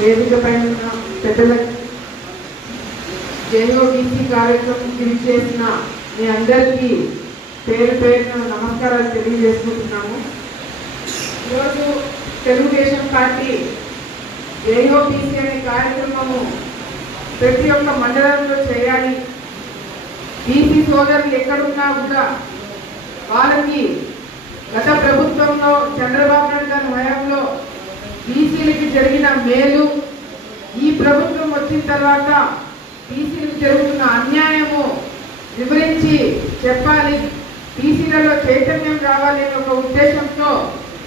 వేదిక పైన ఉన్న పెద్దలకు కార్యక్రమం చేసిన మీ అందరికీ పేరు పేరున నమస్కారాలు తెలియజేసుకుంటున్నాము. ఈరోజు తెలుగుదేశం పార్టీ జయోబీసీ అనే కార్యక్రమము ప్రతి ఒక్క మండలంలో చేయాలి. బీసీ సోదరులు ఎక్కడున్నా కూడా వాళ్ళకి గత ప్రభుత్వంలో చంద్రబాబు నాయుడు గారి హయాంలో బీసీలకి జరిగిన మేలు ఈ ప్రభుత్వం వచ్చిన తర్వాత బీసీలకు జరుగుతున్న అన్యాయము వివరించి చెప్పాలి. బీసీలలో చైతన్యం రావాలి అనే ఒక ఉద్దేశంతో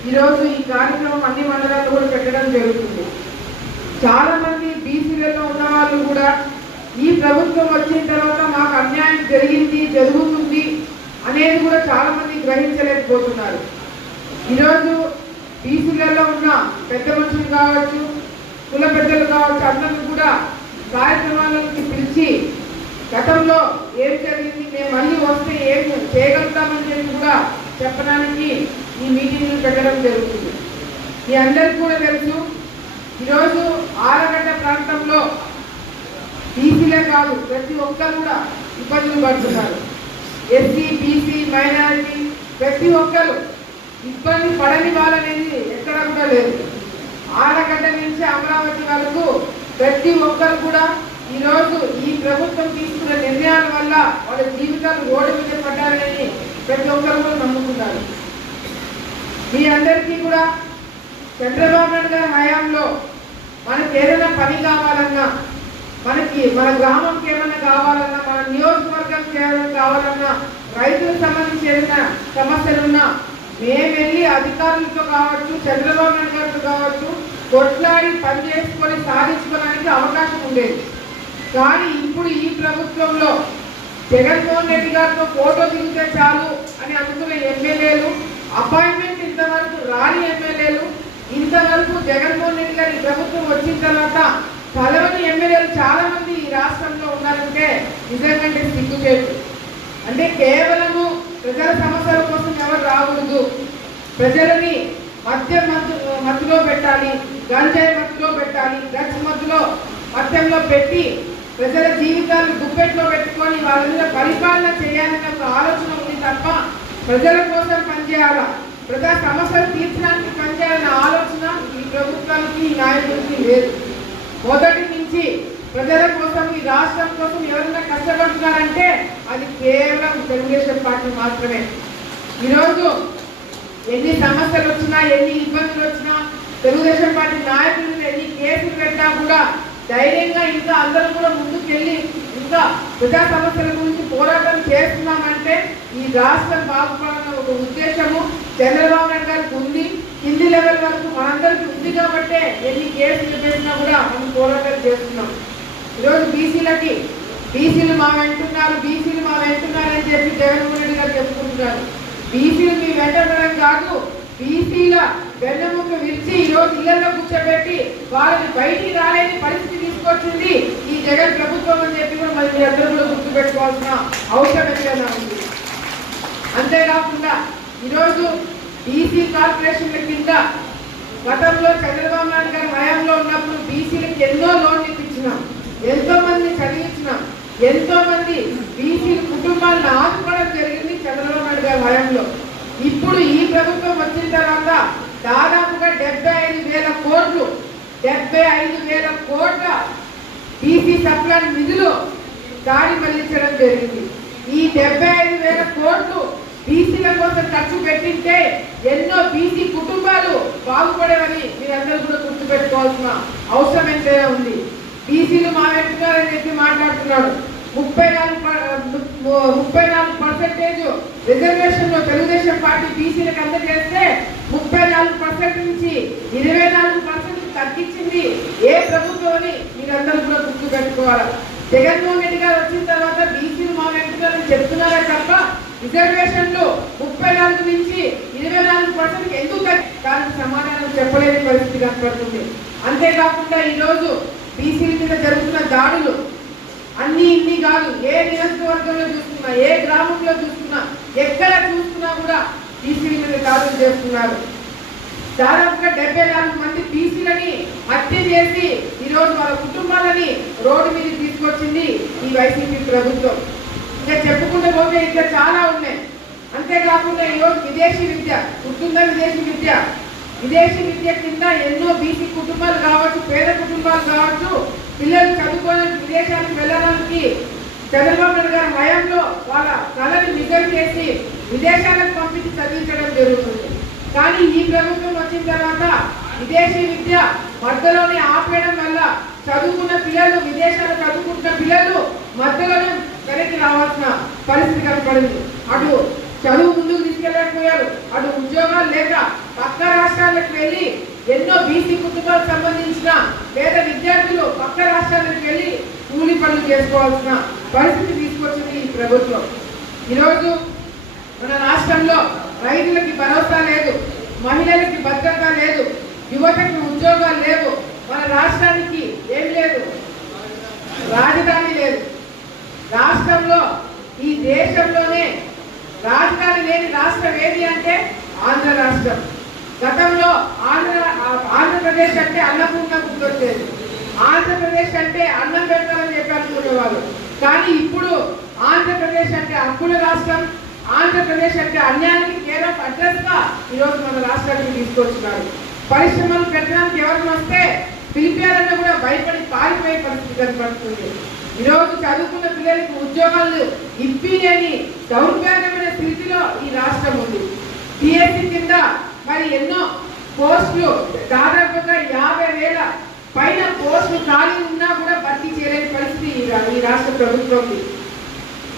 ఈరోజు ఈ కార్యక్రమం అన్ని మండలాల్లో కూడా పెట్టడం జరుగుతుంది. చాలామంది బీసీలలో ఉన్న వాళ్ళు కూడా ఈ ప్రభుత్వం వచ్చిన తర్వాత మాకు అన్యాయం జరిగింది జరుగుతుంది అనేది కూడా చాలామంది గ్రహించలేకపోతున్నారు. ఈరోజు బీసీలలో ఉన్న పెద్ద మనుషులు కావచ్చు కుల పెద్దలు కావచ్చు అందరిని కూడా కార్యక్రమాలకి పిలిచి గతంలో ఏం జరిగింది మేము మళ్ళీ వస్తే ఏం చేయగలుగుతామని చెప్పి కూడా చెప్పడానికి ఈ మీటింగ్లు పెట్టడం జరుగుతుంది. మీ అందరికీ కూడా తెలుసు ఈరోజు ఆరగడ్డ ప్రాంతంలో బీసీలే కాదు ప్రతి ఒక్కరు కూడా ఇబ్బందులు పడుతున్నారు. ఎస్సీ బీసీ మైనారిటీ ప్రతి ఒక్కరు ఇబ్బంది పడని వాళ్ళనేది ఎక్కడ కూడా లేదు. ఆరగడ్డ నుంచి అమరావతి వరకు ప్రతి ఒక్కరు కూడా ఈరోజు ఈ ప్రభుత్వం తీసుకున్న నిర్ణయాల వల్ల వాళ్ళ జీవితాలు రోడ్డు మీద పడ్డారని ప్రతి ఒక్కరు కూడా నమ్ముతున్నారు మీ అందరికీ కూడా చంద్రబాబు నాయుడు గారి హయాంలో మనకి ఏదైనా పని కావాలన్నా మనకి మన గ్రామంకి ఏమైనా కావాలన్నా మన నియోజకవర్గంకి ఏమైనా కావాలన్నా రైతులకు సంబంధించి ఏదైనా సమస్యలున్నా మేము వెళ్ళి అధికారులతో కావచ్చు చంద్రబాబు నాయుడు గారితో కావచ్చు కొట్లాడి పని చేసుకొని సాధించుకోవడానికి అవకాశం ఉండేది. కానీ ఇప్పుడు ఈ ప్రభుత్వంలో జగన్మోహన్ రెడ్డి గారితో ఫోటో దిగితే చాలు అని అనుకున్న ఎమ్మెల్యేలు అపాయింట్మెంట్ ఇంతవరకు రాని ఎమ్మెల్యేలు ఇంతవరకు జగన్మోహన్ రెడ్డి గారి ప్రభుత్వం వచ్చిన తర్వాత కలవని ఎమ్మెల్యేలు చాలా మంది ఈ రాష్ట్రంలో ఉన్నారంటే నిజంగా సిగ్గుచేటు. అంటే కేవలము ప్రజల సమస్యల కోసం ఎవరు రాకూడదు. ప్రజలని మద్య మత్తు మత్తులో పెట్టాలి గంజాయి మత్తులో పెట్టాలి డ్రగ్స్ మత్తులో మద్యంలో పెట్టి ప్రజల జీవితాలను గుప్పెట్లో పెట్టుకొని వాళ్ళ మీద పరిపాలన చేయాలనే ఒక ఆలోచన ఉంది తప్ప ప్రజల కోసం పనిచేయాలా? ప్రజా సమస్యలు తీర్చడానికి పనిచేయాలనే ఆలోచన ఈ ప్రభుత్వానికి ఈ నాయకుడికి లేదు. మొదటి నుంచి ప్రజల కోసం ఈ రాష్ట్రం కోసం ఎవరైనా కష్టపడుతున్నారంటే అది కేవలం తెలుగుదేశం పార్టీ మాత్రమే. ఈరోజు ఎన్ని సమస్యలు వచ్చినా ఎన్ని ఇబ్బందులు వచ్చినా తెలుగుదేశం పార్టీ నాయకులు ఎన్ని కేసులు పెట్టినా కూడా ధైర్యంగా ఇంకా అందరూ కూడా ముందుకెళ్ళి ఇంకా ప్రజా సమస్యల గురించి పోరాటం చేస్తున్నామంటే ఈ రాష్ట్రం బాగుపడాలన్న ఒక ఉద్దేశము. చంద్రబాబు నాయుడు గారికి ఉంది. కింది లెవెల్ వరకు మనందరికీ ఉంది కాబట్టే ఎన్ని కేసులు పెట్టినా కూడా మనం పోరాటం చేస్తున్నాం. ఈరోజు బీసీలకి బీసీలు మా వెంటున్నారు బీసీలు మా వెంటున్నారు అని చెప్పి జగన్మోహన్ రెడ్డి గారు చెప్పుకుంటున్నారు. బీసీలు మీ వెంటడం కాదు బీసీల వెన్నముక విరిచి ఈ రోజు ఇళ్ళలో కూర్చోబెట్టి వాళ్ళని బయటికి రాలేని పరిస్థితి తీసుకొచ్చింది ఈ జగన్ ప్రభుత్వం అని చెప్పి కూడా మరి మీ అందరూ కూడా గుర్తుపెట్టుకోవాల్సిన అవసరం ఉంది? అంతేకాకుండా ఈరోజు బీసీ కార్పొరేషన్ల కింద గతంలో చంద్రబాబు నాయుడు గారి హయాంలో ఉన్నప్పుడు బీసీలకు ఎన్నో లోన్లు ఇప్పించినాం. ఎంతో మంది చదివించినాం ఎంతో మంది బీసీ కుటుంబాలను ఆదుకోవడం జరిగింది చంద్రబాబు నాయుడు గారి హయాంలో. ఇప్పుడు ఈ ప్రభుత్వం వచ్చిన తర్వాత దాదాపుగా డెబ్బై ఐదు వేల కోట్లు డెబ్బై ఐదు వేల కోట్ల బీసీ సప్లై నిధులు దాడి మళ్ళించడం జరిగింది. ఈ డెబ్బై ఐదు వేల కోట్లు బీసీల కోసం ఖర్చు పెట్టింటే ఎన్నో బీసీ కుటుంబాలు బాగుపడేవని మీరందరూ కూడా గుర్తుపెట్టుకోవాల్సిన అవసరం ఎంతైనా ఉంది. బీసీలు మా వెంటున్నారని చెప్పి మాట్లాడుతున్నాడు. ముప్పై నాలుగు ముప్పై నాలుగు పర్సెంటేజ్ రిజర్వేషన్లో తెలుగుదేశం పార్టీ బీసీలకు అందజేస్తే ముప్పై నాలుగు పర్సెంట్ నుంచి ఇరవై నాలుగు పర్సెంట్ తగ్గించింది ఏ ప్రభుత్వం అని మీరందరూ కూడా గుర్తు పెట్టుకోవాలి. జగన్మోహన్ రెడ్డి గారు వచ్చిన తర్వాత బీసీలు మా వెంటున్నారని చెప్తున్నారే తప్ప రిజర్వేషన్లు ముప్పై నాలుగు నుంచి ఇరవై నాలుగు పర్సెంట్ ఎందుకు దానికి సమాధానం చెప్పలేని పరిస్థితి కనపడుతుంది. అంతేకాకుండా ఈరోజు బీసీల మీద జరుగుతున్న దాడులు అన్ని ఇన్ని కాదు ఏ నియోజకవర్గంలో చూసుకున్నా ఏ గ్రామంలో చూసుకున్నా ఎక్కడ చూసుకున్నా కూడా బీసీల మీద దాడులు చేస్తున్నారు. దాదాపుగా డెబ్బై నాలుగు మంది బీసీలని హత్య చేసి ఈరోజు వాళ్ళ కుటుంబాలని రోడ్డు మీద తీసుకొచ్చింది ఈ వైసీపీ ప్రభుత్వం. ఇంకా చెప్పుకుంటూ పోతే ఇంకా చాలా ఉన్నాయి. అంతేకాకుండా ఈరోజు విదేశీ విద్య గుర్తుందా విదేశీ విద్య? విదేశీ విద్య కింద ఎన్నో బీసీ కుటుంబాలు కావాలి కుటుంబాలు కావచ్చు పిల్లలు చదువుకొని విదేశాలకు వెళ్ళడానికి చంద్రబాబు నాయుడు గారి హయాంలో వాళ్ళ కళని నిజం చేసి విదేశాలకు పంపించి చదివించడం జరుగుతుంది. కానీ ఈ ప్రభుత్వం వచ్చిన తర్వాత విదేశీ విద్య మధ్యలోనే ఆపేయడం వల్ల చదువుకున్న పిల్లలు విదేశాలు చదువుకుంటున్న పిల్లలు మధ్యలోనే వెనక్కి రావాల్సిన పరిస్థితి కనపడింది. అటు చదువు ముందుకు తీసుకెళ్ళకపోయారు అటు ఉద్యోగాలు లేక పక్క రాష్ట్రాలకు వెళ్ళి ఎన్నో బీసీ కుటుంబాలకు సంబంధించిన పేద విద్యార్థులు పక్క రాష్ట్రాలకు వెళ్ళి కూలి పనులు చేసుకోవాల్సిన పరిస్థితి తీసుకొచ్చింది ఈ ప్రభుత్వం. ఈరోజు మన రాష్ట్రంలో రైతులకి భరోసా లేదు మహిళలకి భద్రత లేదు యువతకి ఉద్యోగాలు లేవు మన రాష్ట్రానికి ఏం లేదు? రాజధాని లేదు. రాష్ట్రంలో ఈ దేశంలోనే రాజధాని లేని రాష్ట్రం ఏది అంటే ఆంధ్ర రాష్ట్రం. గతంలో ఆంధ్ర ఆంధ్రప్రదేశ్ అంటే అన్నపూర్ణ గుర్తొచ్చేది. ఆంధ్రప్రదేశ్ అంటే అన్నం పెడతారని చెప్పి అనుకునేవారు. కానీ ఇప్పుడు ఆంధ్రప్రదేశ్ అంటే అప్పుల రాష్ట్రం ఆంధ్రప్రదేశ్ అంటే అన్యాయానికి కేవలం అడ్రస్గా ఈరోజు మన రాష్ట్రానికి తీసుకొచ్చినారు. పరిశ్రమలు పెట్టడానికి ఎవరిని వస్తే పిలిపారన్న కూడా భయపడి పారిపోయే పరిస్థితి కనపడుతుంది. ఈరోజు చదువుకున్న పిల్లలకి ఉద్యోగాలు ఇప్పిలేని దౌర్భాగ్యమైన స్థితిలో ఈ రాష్ట్రం ఉంది. టీఎస్సీ కింద మరి ఎన్నో పోస్టులు దాదాపుగా యాభై వేల పైన పోస్టులు ఖాళీ ఉన్నా కూడా భర్తీ చేయలేని పరిస్థితి ఈ రాష్ట్ర ప్రభుత్వంకి.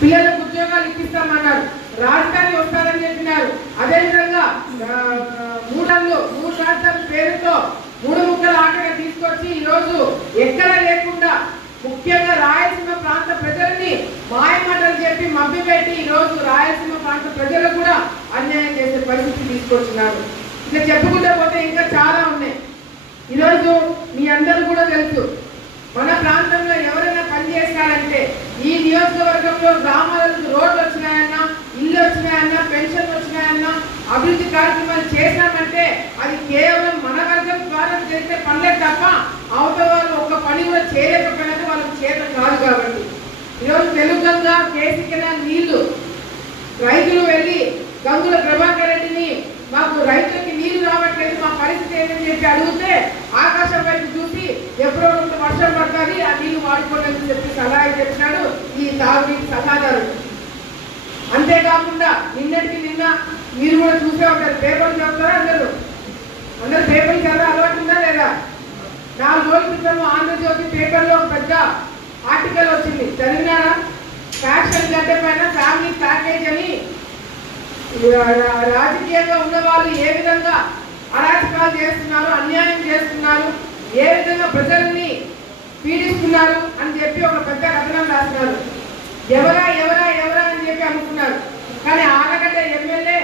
పిల్లలకు ఉద్యోగాలు ఇప్పిస్తామన్నారు. రాజధాని వస్తారని చెప్పినారు. అదేవిధంగా మూడల్లో మూడు రాష్ట్రాల పేరుతో మూడు ముక్కల ఆటగా తీసుకొచ్చి ఈరోజు ఎక్కడ లేకుండా ముఖ్యంగా రాయలసీమ ప్రాంత ప్రజల్ని మాయమాటలు చెప్పి మభ్యపెట్టి ఈరోజు రాయలసీమ ప్రాంత ప్రజలు కూడా అన్యాయం చేసే పరిస్థితి తీసుకొచ్చినారు. ఇక చెప్పుకుంటే పోతే ఇంకా చాలా ఉన్నాయి. ఈరోజు మీ అందరూ కూడా తెలుసు మన ప్రాంతంలో ఎవరైనా పని చేస్తారంటే ఈ నియోజకవర్గంలో గ్రామాలకు రోడ్లు వచ్చినాయన్నా ఇల్లు వచ్చినాయన్నా పెన్షన్ వచ్చినాయన్నా అభివృద్ధి కార్యక్రమాలు చేశామంటే అది కేవలం మన వర్గం ద్వారా చేసే పనులే తప్ప అవతల వాళ్ళు ఒక్క పని కూడా చేయలేకపోయినది వాళ్ళకి చేత కాదు కాబట్టి. ఈరోజు తెలుగుగా కేసీ కెనాల్ నీళ్ళు. రైతులు వెళ్ళి గంగుల ప్రభాకర్ రెడ్డిని మాకు రైతులకి నీరు రావట్లేదు మా పరిస్థితి ఏంటని చెప్పి అడిగితే ఆకాశం వైపు చూసి ఎప్పుడో కొంత వర్షం పడుతుంది ఆ నీళ్ళు వాడుకోలేదని చెప్పి సలహా చెప్పినాడు ఈ తాగునీటి సలహాదారు. అంతేకాకుండా నిన్నటికి నిన్న మీరు కూడా చూసే ఉంటారు పేపర్లు చదువుతారా అందరూ? అందరు పేపర్లు చదివే అలవాటు ఉందా లేదా? నాలుగు రోజుల క్రితం ఆంధ్రజ్యోతి పేపర్లో ఒక పెద్ద ఆర్టికల్ వచ్చింది చదివినారా? ఫ్యాక్షన్ గడ్డ పైన ఫ్యామిలీ ప్యాకేజ్ అని రాజకీయంగా ఉన్న వాళ్ళు ఏ విధంగా అరాచకాలు చేస్తున్నారు అన్యాయం చేస్తున్నారు ఏ విధంగా ప్రజల్ని పీడిస్తున్నారు అని చెప్పి ఒక పెద్ద కథనం రాస్తున్నారు. ఎవరా ఎవరా ఎవరా అని చెప్పి అనుకున్నారు కానీ ఆనగడ్డ ఎమ్మెల్యే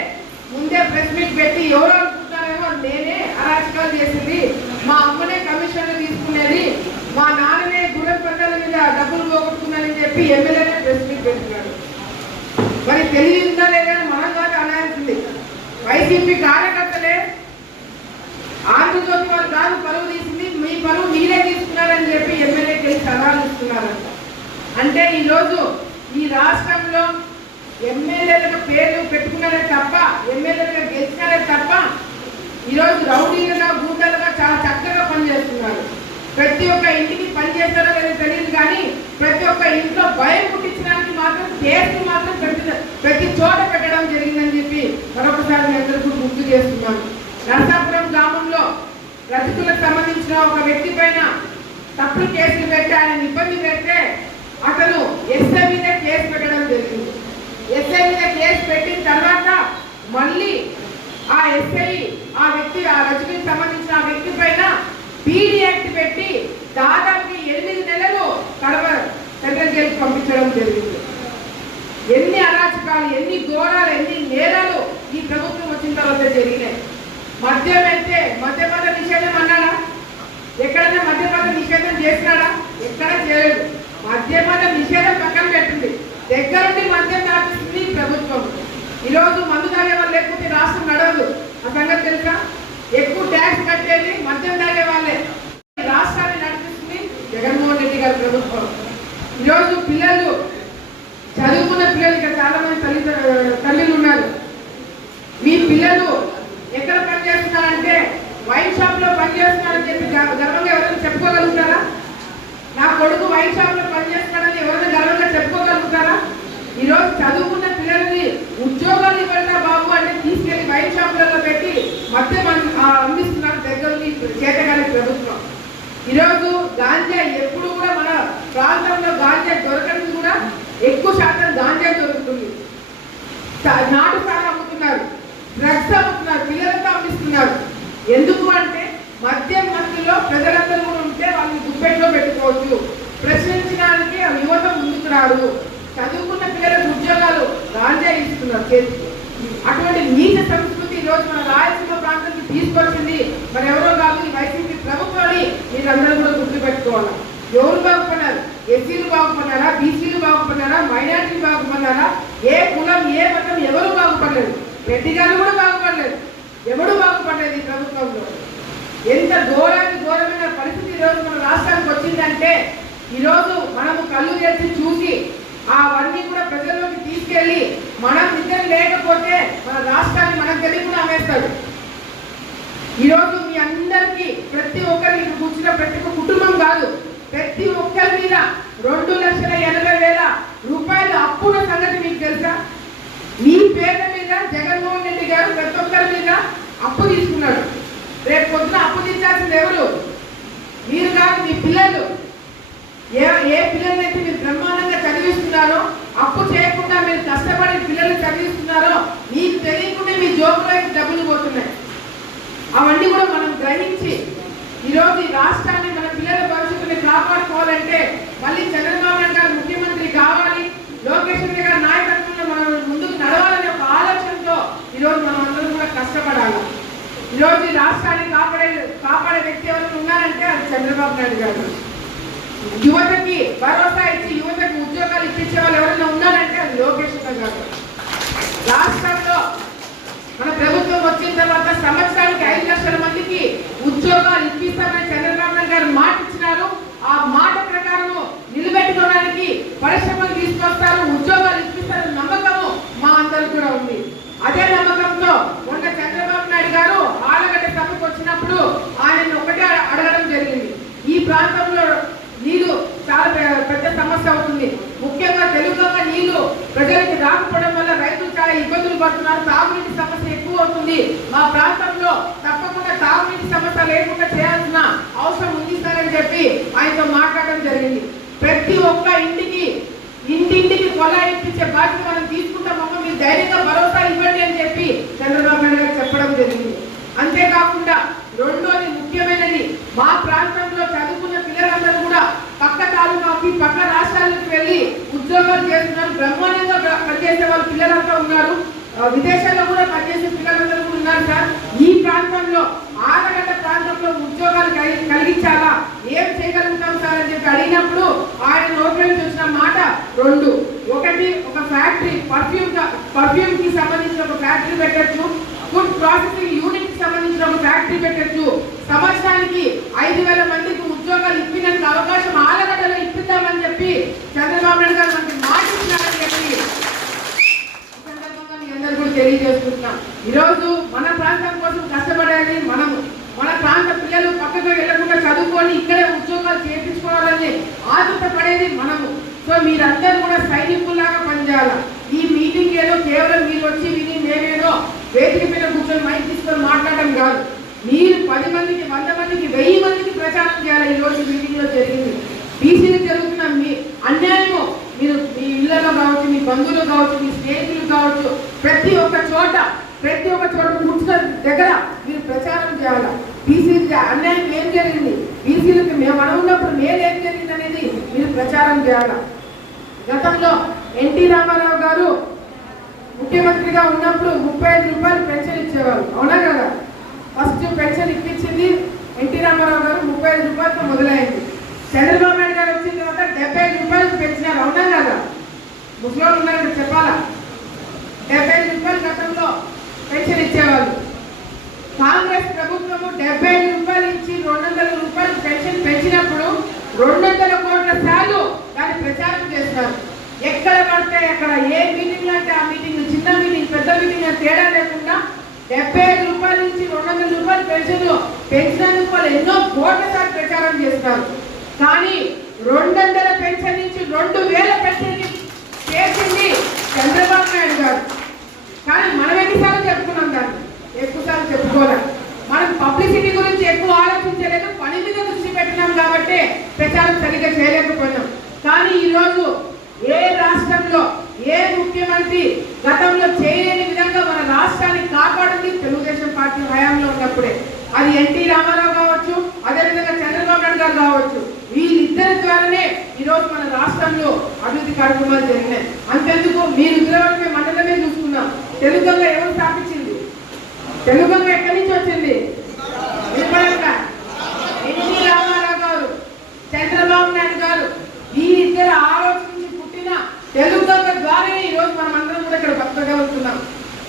ముందే ప్రెస్ మీట్ పెట్టి ఎవరు అనుకుంటున్నారేమో నేనే అరాచకాలు చేసింది మా అమ్మనే కమిషన్లు తీసుకునేది మా నాన్ననే గుర్రె పంటల మీద డబ్బులు పోగొట్టుకున్నానని చెప్పి ఎమ్మెల్యే ప్రెస్ మీట్ పెట్టుకున్నాడు మరి తెలియదా లేదా అని మనం కాదు అనాల్సింది వైసీపీ కార్యకర్తలే ఆంధ్రజ్యోతి వాళ్ళు కాదు పరువు తీసింది. మీ పరువు మీరే తీసుకున్నారని చెప్పి ఎమ్మెల్యేకి వెళ్ళి సలహాలు ఇస్తున్నారంట. అంటే ఈరోజు ఈ రాష్ట్రంలో ఎమ్మెల్యేలకు పేర్లు పెట్టుకున్నారే తప్ప ఎమ్మెల్యేలుగా గెలిచినారే తప్ప ఈరోజు రౌడీలుగా గూండాలుగా చాలా చక్కగా పనిచేస్తున్నారు. ప్రతి ఒక్క ఇంటికి పని చేస్తారో లేదో తెలియదు కానీ ప్రతి ఒక్క ఇంట్లో భయం పుట్టించడానికి మాత్రం కేసులు మాత్రం ప్రతి ప్రతి చోట పెట్టడం జరిగిందని చెప్పి మరొకసారి మీ అందరికీ గుర్తు చేస్తున్నాను. నరసాపురం గ్రామంలో రజకులకు సంబంధించిన ఒక వ్యక్తి పైన తప్పుడు కేసులు పెట్టి ఆయన ఇబ్బంది పెడితే అతను ఎస్ఐ మీద కేసు పెట్టడం జరిగింది. ఎస్ఐ మీద కేసు పెట్టిన తర్వాత మళ్ళీ ఆ ఎస్ఐ ఆ వ్యక్తి ఆ రజకులకు సంబంధించిన ఆ వ్యక్తి పైన పీడీ యాక్ట్ పెట్టి దాదాపు ఎనిమిది నెలలు కడప సెంట్రల్ జైలు పంపించడం జరిగింది. ఎన్ని అరాచకాలు ఎన్ని ఘోరాలు ఎన్ని నేరాలు ఈ ప్రభుత్వం వచ్చిన తర్వాత జరిగినాయి. మద్యం అయితే మద్యపాత నిషేధం అన్నాడా? ఎక్కడైనా మద్యపాత నిషేధం చేసినాడా? ఎక్కడ చేయలేదు. మద్యపాత నిషేధం పక్కన పెట్టింది. దగ్గరుండి మద్యం దాటిస్తుంది ప్రభుత్వం. ఈరోజు మందు తాగే వాళ్ళు లేకపోతే రాష్ట్రం నడవదు. ఆ సంగతి తెలుసా? ఎక్కువ ట్యాక్స్ కట్టేది మద్యం తాగే వాళ్ళే. రాష్ట్రాన్ని నడిపిస్తుంది జగన్మోహన్ రెడ్డి గారి ప్రభుత్వం. ఈరోజు పిల్లలు చదువుకున్న పిల్లలు ఇక్కడ చాలా మంది తల్లి తల్లిలు ఉన్నారు మీ పిల్లలు ఎక్కడ పనిచేస్తున్నారంటే వైన్ షాప్లో పనిచేస్తున్నారని చెప్పి గర్వంగా ఎవరైనా చెప్పుకోగలుగుతారా? నా కొడుకు వైన్ షాప్లో పనిచేస్తున్నారని ఎవరైనా గర్వంగా చెప్పుకోగలుగుతారా? ఈరోజు చదువుకున్న పిల్లల్ని ఉద్యోగాలు ఇవ్వండి బాబు అంటే తీసుకెళ్ళి వైన్ షాపులలో పెట్టి మధ్య అందిస్తున్నారు దగ్గరికి చేతగాని ప్రభుత్వం. ఈరోజు గాంజా ఎప్పుడు కూడా మన ప్రాంతంలో గాంజా దొరకడం కూడా ఎక్కువ శాతం గాంజా దొరుకుతుంది. నాటు సారా అమ్ముతున్నారు డ్రగ్స్ అమ్ముతున్నారు పిల్లలతో అమ్మిస్తున్నారు ఎందుకు అంటే మద్యం మత్తులో ప్రజలందరూ కూడా ఉంటే వాళ్ళని గుప్పెట్లో పెట్టుకోవచ్చు. ప్రశ్నించడానికి ఆ యువత ముందుకు రాదు చదువుకున్న పిల్లలకు ఉద్యోగాలు గాంజా ఇస్తున్నారు చేతికి. అటువంటి నీచ సంస్కృతి ఈ రోజు మన రాయలసీమ ప్రాంతానికి తీసుకొచ్చింది. మరి ఎవరో కాదు ఈ వైసీపీ ప్రభుత్వాన్ని మీరందరూ కూడా గుర్తుపెట్టుకోవాలి. ఎవరు బాగుపడ్డారు? ఎస్సీలు బాగుపడ్డారా? బీసీలు బాగుపడ్డారా? మైనార్టీలు బాగుపడ్డారా? ఏ కులం ఏ మతం ఎవరు బాగుపడలేదు? రెడ్డి గారు కూడా బాగుపడలేదు. ఎవడు బాగుపడలేదు ఈ ప్రభుత్వంలో? ఎంత ఘోరానికి ఘోరమైన పరిస్థితి ఈరోజు మన రాష్ట్రానికి వచ్చిందంటే ఈరోజు మనము కళ్ళు చేసి చూసి అవన్నీ కూడా ప్రజల్లోకి తీసుకెళ్ళి మనం నిద్ర లేకపోతే మన రాష్ట్రాన్ని మనం తెలియకుండా అమ్మేస్తాడు. ఈరోజు మీ అందరికీ ప్రతి ఒక్కరి కూర్చున్న ప్రతి ఒక్క కుటుంబం కాదు ప్రతి ఒక్కరి మీద రెండు లక్షల ఎనభై వేల రూపాయలు అప్పుల సంగతి మీకు తెలుసా? మీ పేర్ల మీద జగన్మోహన్ రెడ్డి గారు ప్రతి ఒక్కరి మీద అప్పు తీసుకున్నాడు. రేపు పొద్దున అప్పు తీర్చాల్సింది ఎవరు? మీరు కాదు మీ పిల్లలు. ఏ ఏ పిల్లలైతే మీరు బ్రహ్మాండంగా చదివిస్తున్నారో అప్పు చేయకుండా మీరు కష్టపడి పిల్లలు చదివిస్తున్నారో మీకు తెలియకుండా మీ జోబులోకి డబ్బులు పోతున్నాయి. అవన్నీ కూడా మనం గ్రహించి ఈరోజు ఈ రాష్ట్రాన్ని మన పిల్లల భవిష్యత్తుని కాపాడుకోవాలంటే మళ్ళీ చంద్రబాబు నాయుడు గారు ముఖ్యమంత్రి కావాలి లోకేష్ రెడ్డి గారి నాయకత్వంలో మనం ముందుకు నడవాలనే ఒక ఆలోచనతో ఈరోజు మనం అందరం కూడా కష్టపడాలి. ఈరోజు ఈ రాష్ట్రాన్ని కాపాడే కాపాడే వ్యక్తి ఎవరు ఉన్నారంటే అది చంద్రబాబు నాయుడు గారు. యువతకి భరోసా ఇచ్చి యువతకి ఉద్యోగాలు ఇప్పించే వాళ్ళు ఎవరైనా ఉన్నారంటే అది లోకేష్ గారు. రాష్ట్రంలో మన ప్రభుత్వం వచ్చిన తర్వాత సంవత్సరానికి ఐదు లక్షల మందికి ఉద్యోగాలు ఇప్పిస్తామని చంద్రబాబు నాయుడు గారు మాట ఇచ్చినారు. ఆ మాట ప్రకారం నిలబెట్టుకోవడానికి పరిశ్రమలు తీసుకొస్తారు ఉద్యోగాలు ఇప్పిస్తారని నమ్మకము మా అందరికి కూడా ఉంది. అదే నమ్మకంతో ఉన్న చంద్రబాబు నాయుడు గారు ఆలగడ్డ సభకు వచ్చినప్పుడు ఆయన ఒకటే అడగడం జరిగింది. ఈ ప్రాంతంలో చాలా పెద్ద సమస్య అవుతుంది. ముఖ్యంగా తెలుగుగా నీళ్ళు ప్రజలకి రాకపోవడం వల్ల రైతులు చాలా ఇబ్బందులు పడుతున్నారు. తాగునీటి సమస్య ఎక్కువ అవుతుంది. మా ప్రాంతంలో తప్పకుండా తాగునీటి సమస్య లేకుండా చేయాల్సిన అవసరం ఉంది సార్ అని చెప్పి ఆయనతో మాట్లాడడం జరిగింది. ప్రతి ఒక్క ఇంటికి ఇంటింటికి కొల ఇప్పించే బాధ్యత మనం తీసుకుంటామమ్మ మీరు ధైర్యంగా భరోసా ఇవ్వండి అని చెప్పి చంద్రబాబు నాయుడు గారు చెప్పడం జరిగింది అంతేకాకుండా రెండోది ముఖ్యమైనది మా ప్రాంతంలో చదువుకున్న పిల్లలందరూ కూడా పక్క తాలూకాకి పక్క రాష్ట్రాలకు వెళ్ళి ఉద్యోగాలు చేస్తున్నారు బ్రహ్మాండంగా ప్ర- పనిచేసే వాళ్ళ పిల్లలంతా ఉన్నారు ఆ, విదేశాల్లో కూడా పనిచేసే పిల్లలందరూ కూడా ఉన్నారు సార్ ఈ ప్రాంతంలో ఆలగడ్డ ప్రాంతంలో ఉద్యోగాలు కలిగి- కలిగించాలా ఏం చేయగలుగుతాం సార్ అని చెప్పి అడిగినప్పుడు ఆయన నోట్ల నుంచి వచ్చిన మాట రెండు ఒకటి ఒక ఫ్యాక్టరీ పర్ఫ్యూమ్ పర్ఫ్యూమ్కి సంబంధించిన ఒక ఫ్యాక్టరీ పెట్టచ్చు ఫుడ్ ప్రాసెసింగ్ యూనిట్కి సంబంధించిన ఒక ఫ్యాక్టరీ పెట్టచ్చు సంవత్సరానికి ఐదు వేల మందికి ఉద్యోగాలు ఇప్పినందుకు అవకాశం ఆలగడ్డలో ఇప్పిద్దామని చెప్పి చంద్రబాబు నాయుడు గారు మనకి మాట ఇచ్చినారని చెప్పి ఈ సందర్భంగా మీ అందరూ కూడా తెలియజేసుకుంటున్నాం. ఈరోజు మన ప్రాంతం కోసం కష్టపడాలి మనము మన ప్రాంత పిల్లలు పక్కకు వెళ్ళకుండా చదువుకొని ఇక్కడే ఉద్యోగాలు చేయించుకోవాలని ఆతృత పడేది మనము. సో మీరందరూ కూడా సైనికుల్లాగా పనిచేయాలి? ఈ మీటింగ్ ఏదో కేవలం మీరు వచ్చి విని మేమేదో వేదిక మీద కూర్చొని మైక్ తీసుకొని మాట్లాడడం కాదు. మీరు పది మందికి వంద మందికి వెయ్యి మందికి ప్రచారం చేయాలి? ఈ రోజు జరిగింది. బీసీలు జరుగుతున్న మీ అన్యాయము. మీరు మీ ఇళ్ళలో కావచ్చు మీ బంధువులు కావచ్చు మీ స్నేహితులు కావచ్చు ప్రతి ఒక్క చోట ప్రతి ఒక్క చోట కూర్చున్న దగ్గర మీరు ప్రచారం చేయాలి. బీసీలు అన్యాయం ఏం జరిగింది? బీసీలకు మేము మనం ఉన్నప్పుడు మేలు ఏం జరిగింది అనేది మీరు ప్రచారం చేయాలి. గతంలో ఎన్టీ రామారావు గారు ముఖ్యమంత్రిగా ఉన్నప్పుడు ముప్పై ఐదు రూపాయలు పెన్షన్ ఇచ్చేవారు. అవునా కదా? ఫస్ట్ పెన్షన్ ఇప్పించింది ఎన్టీ రామారావు గారు ముప్పై ఐదు రూపాయలతో మొదలైంది. చంద్రబాబు నాయుడు గారు వచ్చిన తర్వాత డెబ్బై ఐదు రూపాయలకు పెంచినారు. అవునా కదా? ముసలోళ్ళు ఉన్నారు ఇక్కడ చెప్పాలా? డెబ్బై ఐదు రూపాయలు గతంలో పెన్షన్ ఇచ్చేవాళ్ళు. కాంగ్రెస్ ప్రభుత్వము డెబ్బై ఐదు రూపాయలు ఇచ్చి రెండు వందల రూపాయలు పెన్షన్ పెంచినప్పుడు రెండు వందల కోట్ల సార్లు దాన్ని ప్రచారం చేస్తున్నారు. ఎక్కడ పడితే అక్కడ ఏ మీటింగ్ అంటే ఆ మీటింగ్ చిన్న మీటింగ్ పెద్ద మీటింగ్ అని తేడా లేకుండా డెబ్బై ఐదు రూపాయల నుంచి రెండు వందల రూపాయలు పెన్షన్ పెంచినందుకు వాళ్ళు ఎన్నో కోట్ల చేస్తారు కానీ రెండు వందల పెన్షన్ నుంచి రెండు వేల పెన్షన్ చేసింది చంద్రబాబు నాయుడు గారు. కానీ మనం ఎన్నిసార్లు చెప్పుకున్నాం దాన్ని? ఎక్కువసార్లు చెప్పుకోలేం. మనం పబ్లిసిటీ గురించి ఎక్కువ ఆలోచించలేదు పని మీద దృష్టి పెట్టినాం కాబట్టి ప్రచారం సరిగ్గా చేయలేకపోయినాం. కానీ ఈరోజు ఏ రాష్ట్రంలో ఏ ముఖ్యమంత్రి గతంలో చేయలేని విధంగా మన రాష్ట్రాన్ని కాపాడింది తెలుగుదేశం పార్టీ హయాంలో ఉన్నప్పుడే. అది ఎన్టీ రామారావు కావచ్చు అదేవిధంగా చంద్రబాబు నాయుడు గారు కావచ్చు. వీళ్ళిద్దరి ద్వారానే ఈరోజు మన రాష్ట్రంలో అభివృద్ధి కార్యక్రమాలు జరిగినాయి. అంతెందుకు మీరు ఉగ్రవాదమే మండలమే చూసుకున్నాం. తెలుగులో ఎవరు స్థాపించింది? తెలుగులో ఎక్కడి నుంచి వచ్చింది? వినపడక ఎన్టీ రామారావు గారు చంద్రబాబు నాయుడు గారు ఈ ఇద్దరు ఆలోచించి పుట్టిన తెలుగు ద్వారానే ఈ రోజు మనం అందరం కూడా ఇక్కడ బతకగలుగుతున్నాం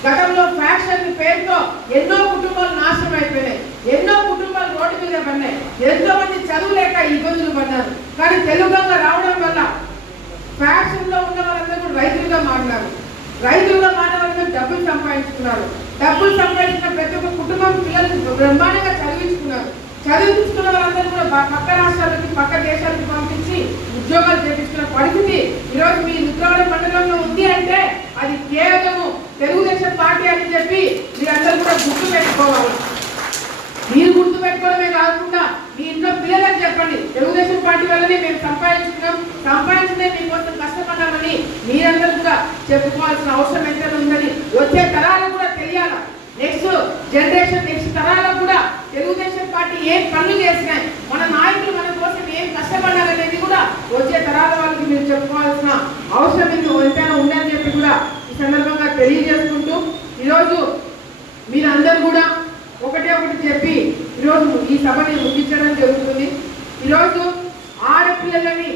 గతంలో ఫ్యాషన్ పేరుతో ఎన్నో కుటుంబాలు నాశనం అయిపోయినాయి. ఎన్నో కుటుంబాలు రోడ్డు మీద పడినాయి. ఎంతో మంది చదువు లేక ఇబ్బందులు పడ్డారు. కానీ తెలుగుగా రావడం వల్ల ఫ్యాషన్లో ఉన్న వాళ్ళందరూ కూడా రైతులుగా మారినారు. రైతులుగా మారిన డబ్బులు సంపాదించుకున్నారు. డబ్బులు సంపాదించిన ప్రతి ఒక్క కుటుంబం పిల్లలు బ్రహ్మాండంగా చదివించుకున్నారు. చదివించుకున్న వాళ్ళందరూ కూడా పక్క రాష్ట్రాలకి పక్క దేశాలకు పంపించి ఉద్యోగాలు చేపించుకున్న పరిస్థితి ఈరోజు మీ ఉత్తరావళి మండలంలో ఉంది అంటే అది కేవలము తెలుగుదేశం పార్టీ అని చెప్పి మీరందరూ కూడా గుర్తు పెట్టుకోవాలి. మీరు గుర్తు పెట్టుకోవడమే కాకుండా మీ ఇంట్లో పిల్లలకు చెప్పండి. తెలుగుదేశం పార్టీ వల్లనే మేము సంపాదించుకున్నాం. సంపాదించే మీకోసం కష్టపడ్డామని మీరందరూ కూడా చెప్పుకోవాల్సిన అవసరం ఎంత ఉందని వచ్చే తరాలకు కూడా తెలియాల? నెక్స్ట్ జనరేషన్ నెక్స్ట్ తరాలకు కూడా తెలుగుదేశం పార్టీ ఏం పనులు చేసినాయి మన నాయకులు మన కోసం ఏం కష్టపడాలనేది కూడా వచ్చే తరాల వాళ్ళకి మీరు చెప్పుకోవాల్సిన అవసరం ఇది ఎంతైనా ఉందని చెప్పి కూడా ఈ సందర్భంగా తెలియజేసుకుంటూ ఈరోజు మీరందరూ కూడా ఒకటే ఒకటి చెప్పి ఈరోజు ఈ సభని ముగించడం జరుగుతుంది ఈరోజు ఆడపిల్లలని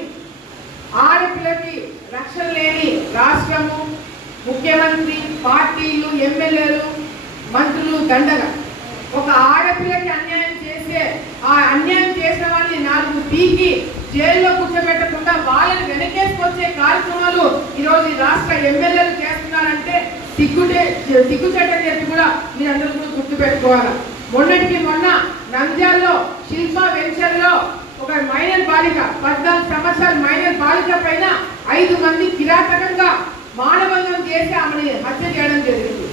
ఆడపిల్లకి రక్షణ లేని రాష్ట్రము ముఖ్యమంత్రి పార్టీలు ఎమ్మెల్యేలు మంత్రులు దండగా ఒక ఆడపిల్లకి అన్యాయం చేస్తే ఆ అన్యాయం చేసిన వాళ్ళని నాలుగు పీకి జైల్లో కూర్చోబెట్టకుండా వాళ్ళని వెనకేసుకొచ్చే కార్యక్రమాలు ఈరోజు ఈ రాష్ట్ర ఎమ్మెల్యేలు చేస్తున్నారంటే సిగ్గుటే సిగ్గుచెట్టని చెప్పి కూడా మీరందరూ కూడా గుర్తుపెట్టుకోవాలి మొన్నటికి మొన్న నంద్యాల్లో శిల్ప వెంచర్లో ఒక మైనర్ బాలిక పద్నాలుగు సంవత్సరాల మైనర్ బాలిక పైన ఐదు మంది కిరాతకంగా మానభంగం చేసి ఆమెని హత్య చేయడం జరిగింది.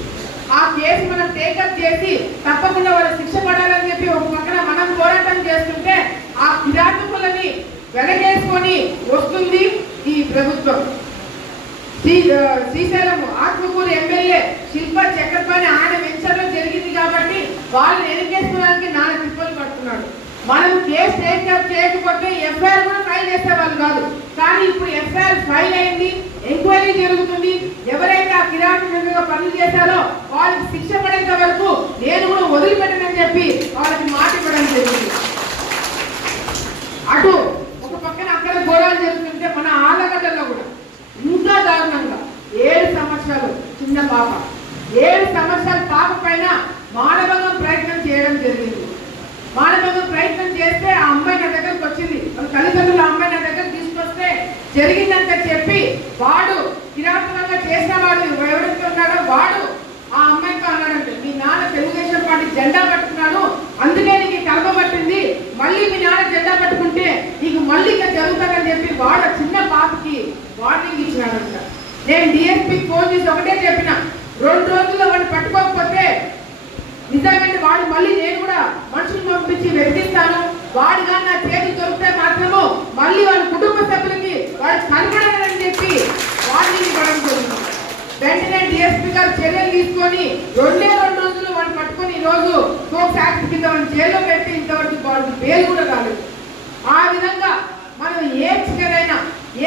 ఆ కేసు మనం టేకప్ చేసి తప్పకుండా వాళ్ళ శిక్ష పడాలని చెప్పి ఒక పక్కన మనం పోరాటం చేస్తుంటే ఆ కిరాతకులని వెనకేసుకొని వస్తుంది ఈ ప్రభుత్వం. శ్రీ శ్రీశైలం ఆత్మకూరు ఎమ్మెల్యే శిల్ప చక్రపాణి ఆయన వెంచర్లో జరిగింది కాబట్టి వాళ్ళని వెనకేసుకోవడానికి నాన్న తిప్పలు పడుతున్నాడు. మనం కేసు టేకప్ చేయకపోతే ఎఫ్ఐఆర్ కూడా ఫైల్ చేసేవాళ్ళు కాదు. కానీ ఇప్పుడు ఎఫ్ఐఆర్ ఫైల్ అయింది ఎంక్వైరీ జరుగుతుంది. ఎవరైతే ఆ కిరాటకంగా పనులు చేశారో వాళ్ళకి శిక్ష పడేంత వరకు నేను కూడా వదిలిపెట్టనని చెప్పి వాళ్ళకి మాట ఇవ్వడం జరిగింది అటు ఒక పక్కన అక్కడ ఘోరాలు జరుగుతుంటే మన ఆలగడ్డలో కూడా ఇంకా దారుణంగా ఏడు సంవత్సరాలు చిన్న పాప. ఏడు సంవత్సరాల పాప పైన మానభంగం ప్రయత్నం చేయడం జరిగింది. మానభంగం ప్రయత్నం చేస్తే ఆ అమ్మాయి నా దగ్గరకు వచ్చింది. వాళ్ళ తల్లిదండ్రులు అమ్మాయి నా దగ్గర తీసుకొస్తే జరిగిందంత చెప్పి వాడు కిరాతకంగా చేసిన వాడు ఎవరైతే ఉన్నాడో వాడు ఆ అమ్మాయితో అన్నాడంటే మీ నాన్న తెలుగుదేశం పార్టీ జెండా పట్టుకున్నాడు అందుకే నీకు కలప పట్టింది. మళ్ళీ మీ నాన్న జెండా పట్టుకుంటే నీకు మళ్ళీ ఇంకా జరుగుతుందని చెప్పి వాడు చిన్న పాపకి వాడు నేను డిఎస్పీకి ఫోన్ చేసి ఒకటే చెప్పిన. రెండు రోజుల్లో వాడిని పట్టుకోకపోతే నిజంగా వాడు మళ్ళీ నేను కూడా మనుషులు పంపించి వెతికిస్తాను వాడు కానీ నా చేతి దొరికితే మాత్రము మళ్ళీ వాళ్ళ కుటుంబ సభ్యులకి వాడు కనపడదని చెప్పి వాడిని ఇవ్వడం జరిగింది. వెంటనే డిఎస్పీ గారు చర్యలు తీసుకొని రెండే రెండు రోజులు వాడిని పట్టుకొని ఈ రోజు యాక్ట్ కింద వాడిని జైల్లో పెట్టి ఇంతవరకు వాళ్ళకి బెయిల్ కూడా కాలేదు ఆ విధంగా మనం ఏ చిన్నదైనా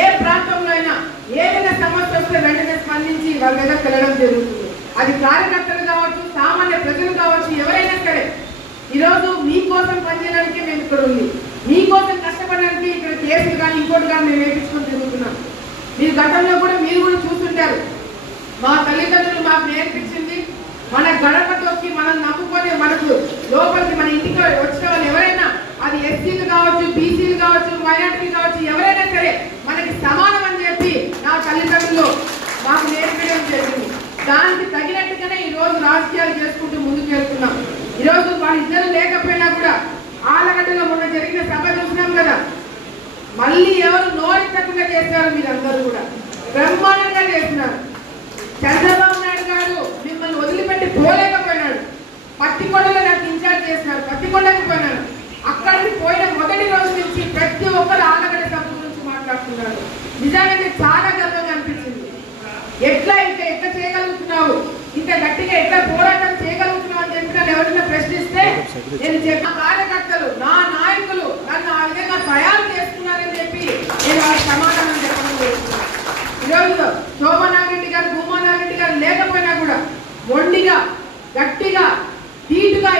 ఏ ప్రాంతంలో అయినా ఏదైనా సమస్య వస్తే వెంటనే స్పందించి వాళ్ళ మీద వెళ్ళడం జరుగుతుంది. అది కార్యకర్తలు కావచ్చు సామాన్య ప్రజలు కావచ్చు ఎవరైనా సరే. ఈరోజు మీకోసం పనిచేయడానికి మేము ఇక్కడ ఉంది. మీకోసం కష్టపడడానికి ఇక్కడ కేసులు కానీ ఇంకోటి కానీ మేము వేయించుకొని తిరుగుతున్నాం మీరు గతంలో కూడా మీరు కూడా చూస్తుంటారు. మా తల్లిదండ్రులు మాకు నేర్పించింది మన గడపతోకి మనం నమ్ముకొని మనకు లోపలికి మన ఇంటికి వచ్చిన వాళ్ళు ఎవరైనా అది ఎస్సీలు కావచ్చు బీసీలు కావచ్చు మైనార్టీలు కావచ్చు ఎవరైనా సరే సమానం అని చెప్పి నా తల్లిదండ్రులు మాకు నేర్పించడం జరిగింది. దానికి తగినట్టుగానే ఈ రోజు రాజకీయాలు చేసుకుంటూ ముందుకు వెళ్తున్నాం. ఈరోజు రోజు వాళ్ళిద్దరు లేకపోయినా కూడా ఆలగడ్డలో మొన్న జరిగిన సభ చూసినాం కదా. మళ్ళీ ఎవరు నోరెత్తకుండా మీరు మీరందరూ కూడా. బ్రహ్మాండంగా చేస్తున్నారు చంద్రబాబు ఇంకా గట్టిగా ఎట్లా పోరాటం చేయగలుగుతున్నావు అని చెప్పి నన్ను ఎవరైనా ప్రశ్నిస్తే నేను చెప్పిన కార్యకర్తలు నా నాయకులు నన్ను ఆ విధంగా తయారు చేస్తున్నారని చెప్పి నేను వాళ్ళకి సమాధానం చెప్పడం చేస్తున్నాను ఈరోజు శోభనారెడ్డి గారు భూమానారెడ్డి గారు లేకపోయినా కూడా మొండిగా గట్టిగా ధీటుగా